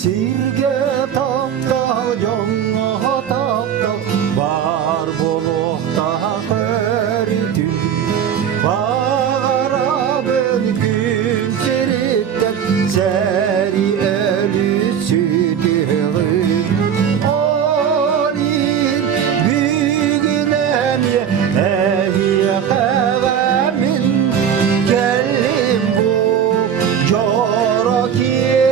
Sirge taptal jonga taptal var bolukta köritün Bağara bölgün çeritten seri ölüsü dığın Olin büyüğünem ehiye hevemin Gellim bu corakiye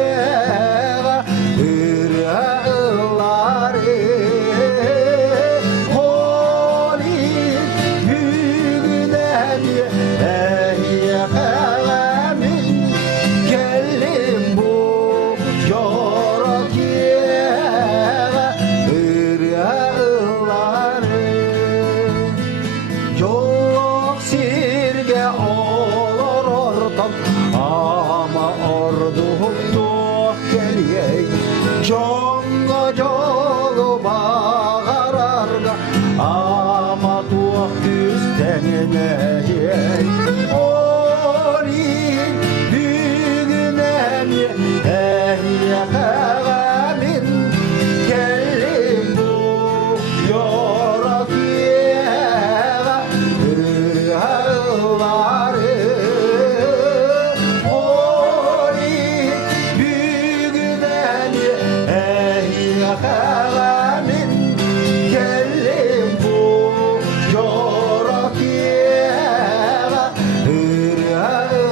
Yok sirge olur ortam ama ordum yok geliyey Jonga jolu bağararga ama tuğ üstenine yey Orin büyüğünem ye ehye hevemin gelin bu yorak Hevemin gelin bu coğrafyaya hırları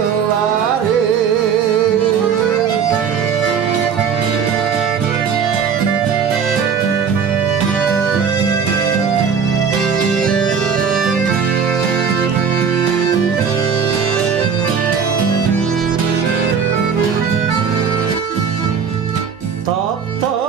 Tapta